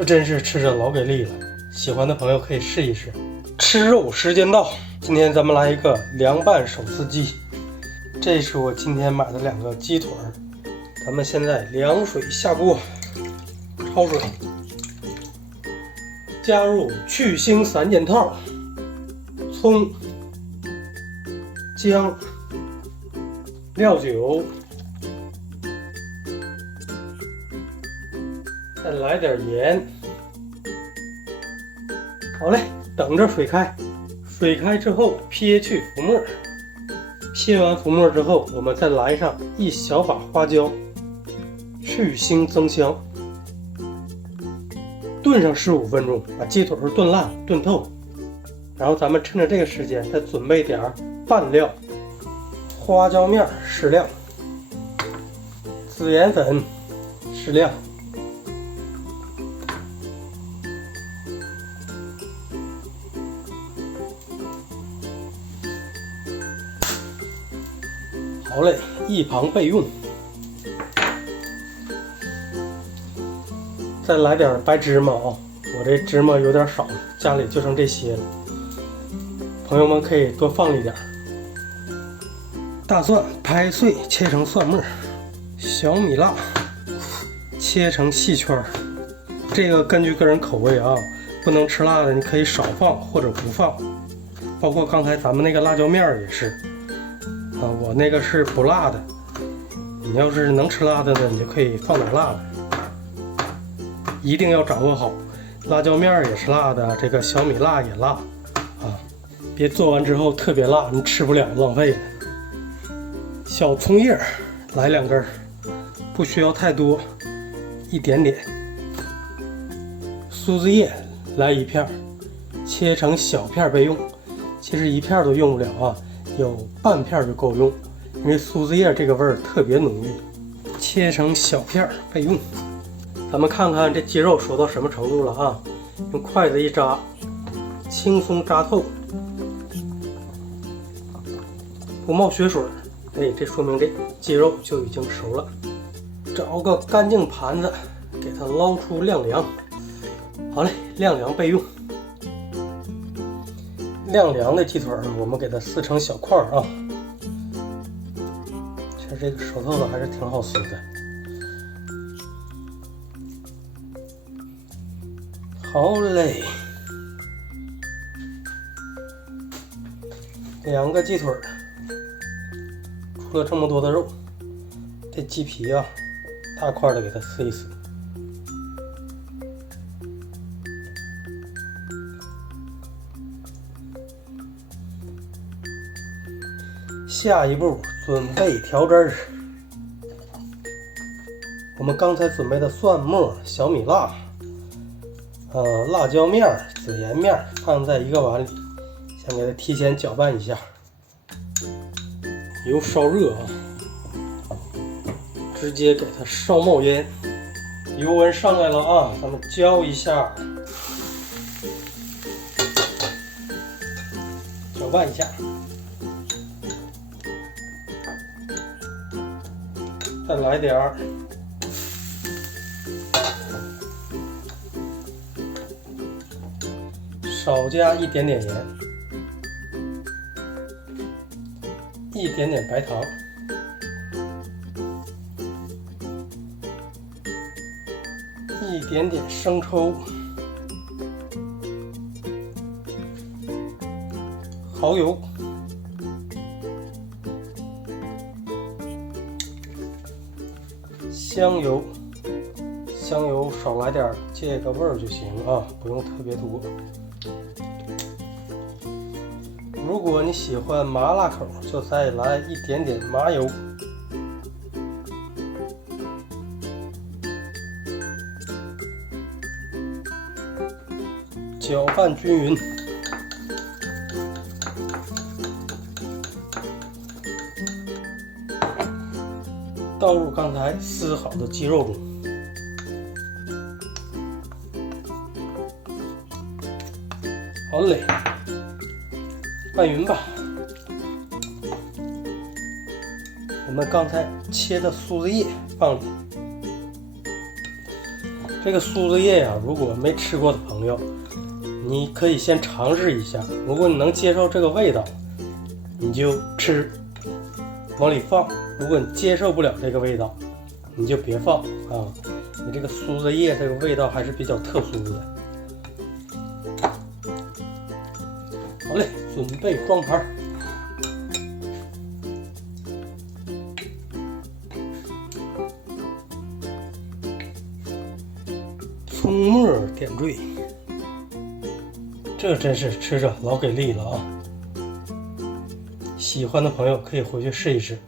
这真是吃着老给力了，喜欢的朋友可以试一试。吃肉时间到，今天咱们来一个凉拌手撕鸡。这是我今天买的2个鸡腿，咱们现在凉水下锅，焯水，加入去腥3件套，葱、姜、料酒，再来点盐。好嘞，等着水开。水开之后撇去浮沫，撇完浮沫之后，我们再来上1小把花椒，去腥增香。炖上15分钟，把鸡腿炖烂炖透。然后咱们趁着这个时间再准备点拌料，花椒面适量，孜然粉适量，好嘞，一旁备用。再来点白芝麻啊，我这芝麻有点少，家里就剩这些了，朋友们可以多放一点。大蒜拍碎切成蒜末，小米辣切成细圈，这个根据个人口味啊，不能吃辣的你可以少放或者不放。包括刚才咱们那个辣椒面也是啊，我那个是不辣的，你要是能吃辣的呢，你就可以放点辣的。一定要掌握好，辣椒面也是辣的，这个小米辣也辣啊，别做完之后特别辣，你吃不了，浪费了。小葱叶来2根，不需要太多，一点点。苏子叶来1片，切成小片备用。其实1片都用不了啊，有半片就够用，因为苏子叶这个味儿特别浓郁。切成小片备用。咱们看看这鸡肉熟到什么程度了啊！用筷子一扎，轻松扎透，不冒血水。哎，这说明这鸡肉就已经熟了。找个干净盘子，给它捞出晾凉。好嘞，晾凉备用。晾凉的鸡腿我们给它撕成小块啊。其实这个熟透的还是挺好撕的。好嘞，2个鸡腿，出了这么多的肉，这鸡皮啊，大块的给它撕一撕。下一步准备调汁儿，我们刚才准备的蒜末、小米辣。辣椒面、孜然面放在一个碗里，先给它提前搅拌一下。油烧热啊，直接给它烧冒烟。油温上来了啊，咱们浇一下，搅拌一下，再来点儿。少加一点点盐，一点点白糖，一点点生抽，蚝油，香油，香油少来点，借个味儿就行啊，不用特别多。如果你喜欢麻辣口，就再来一点点麻油。搅拌均匀。倒入刚才撕好的鸡肉中。好嘞，拌匀吧。我们刚才切的苏子叶放里，这个苏子叶呀，如果没吃过的朋友，你可以先尝试一下。如果你能接受这个味道，你就吃，往里放；如果你接受不了这个味道，你就别放啊。你这个苏子叶这个味道还是比较特殊的。好嘞，准备装盘。葱末点缀，这真是吃着老给力了啊！喜欢的朋友可以回去试一试。